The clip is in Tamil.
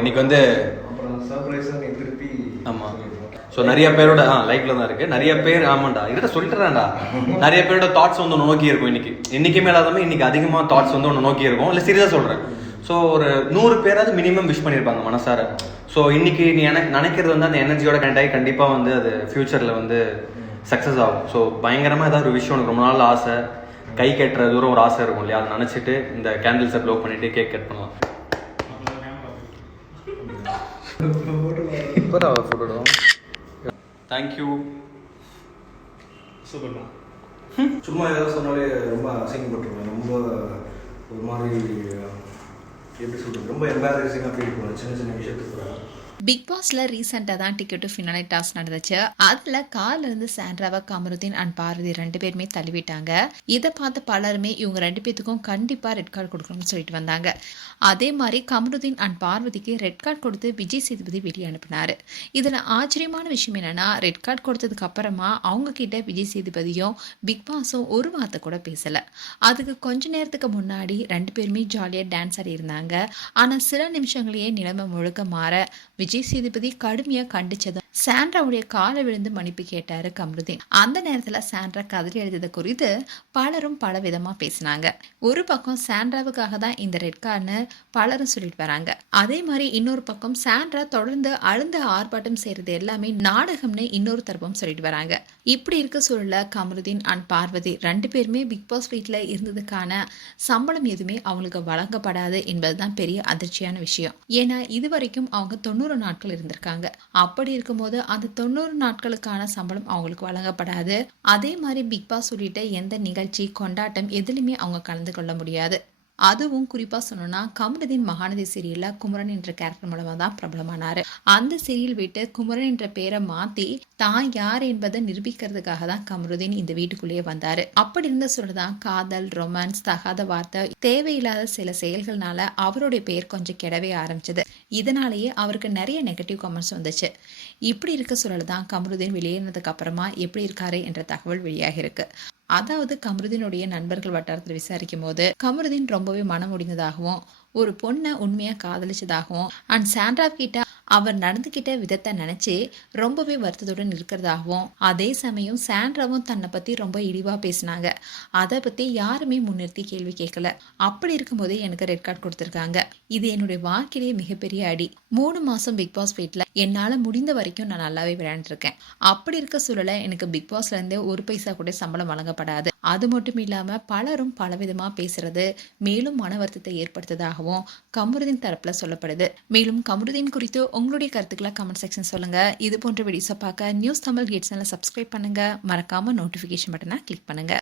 இன்னைக்கு வந்து ஆமாம். ஸோ நிறைய பேரோட லைஃப்ல தான் இருக்கு. நிறைய பேர் ஆமாண்டா இதில் சொல்லிட்டுறான்டா. நிறைய பேரோட தாட்ஸ் வந்து ஒன்று நோக்கி இருக்கும். இன்னைக்குமே இல்லாதமே இன்னைக்கு அதிகமாக தாட்ஸ் வந்து ஒன்று நோக்கி இருக்கும். இல்லை சீரியஸாக சொல்கிறேன். ஸோ ஒரு 100 பேராவது மினிமம் விஷ் பண்ணியிருப்பாங்க மனசார. ஸோ இன்னைக்கு நீ நினைக்கிறது வந்து அந்த எனர்ஜியோட கனெக்ட் ஆகி கண்டிப்பாக வந்து அது ஃபியூச்சரில் வந்து சக்ஸஸ் ஆகும். ஸோ பயங்கரமாக ஏதாவது ஒரு விஷயம் உனக்கு ரொம்ப நாள் ஆசை, கை கட்டுற தூரம் ஒரு ஆசை இருக்கும் இல்லையா, அதை நினச்சிட்டு இந்த கேண்டில்ஸை ப்ளோ பண்ணிட்டு கேக் கட் பண்ணலாம். இப்போ தான் ஃபோட்டோ. தேங்க்யூ. சூப்பர்ண்ணா. சும்மா ஏதாவது சொன்னாலே ரொம்ப அசிங்கப்பட்டுருவேன். ரொம்ப ஒரு மாதிரி எப்படி சொல்கிறது, ரொம்ப எம்பாரசிங்காக ஃபீல் பண்ணுவேன் சின்ன சின்ன விஷயத்துக்கு கூட. பிக் பாஸ்ல ரீசெண்டாக தான் டிக்கெட் டு ஃபினாலே டாஸ்க் நடந்துச்சு. அதில் கார்ல இருந்து சாண்ட்ராவை கமருதீன் அண்ட் பார்வதி 2 பேருமே தள்ளிவிட்டாங்க. இதை பார்த்து பலருமே இவங்க 2 பேத்துக்கும் கண்டிப்பாக ரெட் கார்டு கொடுக்கணும்னு சொல்லிட்டு வந்தாங்க. அதே மாதிரி கமருதீன் அண்ட் பார்வதிக்கு ரெட் கார்டு கொடுத்து விஜய் சேதுபதி வெளியே அனுப்பினாரு. இதில் ஆச்சரியமான விஷயம் என்னன்னா, ரெட் கார்டு கொடுத்ததுக்கு அப்புறமா அவங்க கிட்ட விஜய் சேதுபதியும் பிக் பாஸும் ஒரு வார்த்தை கூட பேசல. அதுக்கு கொஞ்ச நேரத்துக்கு முன்னாடி 2 பேருமே ஜாலியாக டான்ஸ் ஆடி இருந்தாங்க. ஆனால் சில நிமிஷங்களையே நிலைமை முழுக்க மாற விஜய் சேதுபதி கடுமையாக கண்டிச்சதும் சாண்ட்ராவுடைய காலை விழுந்து மன்னிப்பு கேட்டாரு கமருதீன். அந்த நேரத்தில் சாண்ட்ரா கதறி எழுதியது குறித்து பலரும் பல விதமாக பேசினாங்க. ஒரு பக்கம் சாண்ட்ராவுக்காக தான் இந்த ரெட் கார்டுன்னு பலரும் சொல்லிட்டு வராங்க. அதே மாதிரி இன்னொரு பக்கம் சாண்ட்ரா தொடர்ந்து அழுந்த ஆர்ப்பாட்டம் செய்யறது எல்லாமே நாடகம்னு இன்னொரு தரப்பும் சொல்லிட்டு வராங்க. இப்படி இருக்க சூழல கமருதீன் அண்ட் பார்வதி 2 பேருமே பிக் பாஸ் வீட்டில் இருந்ததுக்கான சம்பளம் எதுவுமே அவங்களுக்கு வழங்கப்படாது என்பதுதான் பெரிய அதிர்ச்சியான விஷயம். ஏன்னா இது வரைக்கும் அவங்க 90 நாட்கள் இருந்திருக்காங்க. அப்படி இருக்கும்போது அந்த 90 நாட்களுக்கான சம்பளம் அவங்களுக்கு வழங்கப்படாது. அதே மாதிரி பிக் பாஸ் உள்ளிட்ட எந்த நிகழ்ச்சி, கொண்டாட்டம் எதுலையுமே அவங்க கலந்து கொள்ள முடியாது. அதுவும் குறிப்பா சொல்லணும்னா கமருதீன் மகாநதி சீரியல்ல குமரன் என்ற கேரக்டர் மூலமா தான் பிரபலமானாரு. அந்த சீரியல் விட்டு குமரன் என்ற பேரை மாத்தி தான் யார் என்பதை நிரூபிக்கிறதுக்காக தான் கமருதீன் இந்த வீட்டுக்குள்ளேயே வந்தாரு. அப்படி இருந்த சொல்லதான் காதல், ரொமான்ஸ், தகாத வார்த்தை, தேவையில்லாத சில செயல்கள்னால அவருடைய பெயர் கொஞ்சம் கெடவே ஆரம்பிச்சது. இதனாலேயே அவருக்கு நிறைய நெகட்டிவ் கமெண்ட்ஸ் வந்துச்சு. இப்படி இருக்க சொல்லதான் கமருதீன் வெளியேறினதுக்கு அப்புறமா எப்படி இருக்காரு என்ற தகவல் வெளியாகி இருக்கு. அதாவது கமருதீனுடைய நண்பர்கள் வட்டாரத்தில் விசாரிக்கும் போது கமருதீன் ரொம்பவே மனம் முடிந்ததாகவும், ஒரு பொண்ணை உண்மையா காதலிச்சதாகவும் அண்ட் சாண்ட்ரா கிட்ட அவர் நடந்துகிட்ட விதத்தை நினைச்சு ரொம்பவே வருத்தத்துடன் இருக்கிறதாகவும், அதே சமயம் சாண்ட்ராவும் தன்னை பத்தி ரொம்ப இழிவா பேசினாங்க. அதை பத்தி யாருமே முன்னிறுத்தி கேள்வி கேட்கல. அப்படி இருக்கும்போதே எனக்கு ரெட் கார்டு கொடுத்துருக்காங்க. இது என்னுடைய வாழ்க்கையிலேயே மிகப்பெரிய அடி. 3 மாசம் பிக் பாஸ் வீட்டில் என்னால முடிந்த வரைக்கும் நான் நல்லாவே விளையாண்டுருக்கேன். அப்படி இருக்க சூழல எனக்கு பிக் பாஸ்ல இருந்தே 1 பைசா கூட சம்பளம் வழங்கப்படாது. அது மட்டும் இல்லாம பலரும் பலவிதமா பேசுறது மேலும் மன வருத்தத்தை ஏற்படுத்ததாகவும் கமருதீன் தரப்புல சொல்லப்படுது. மேலும் கமருதீன் குறித்து உங்களுடைய கருத்துக்களை கமெண்ட் செக்ஷன் சொல்லுங்க. இது போன்ற வீடியோஸை பார்க்க நியூஸ் தமிழ் கேட் சேனலை சப்ஸ்கிரைப் பண்ணுங்க. மறக்காம நோட்டிஃபிகேஷன் பட்டனை கிளிக் பண்ணுங்க.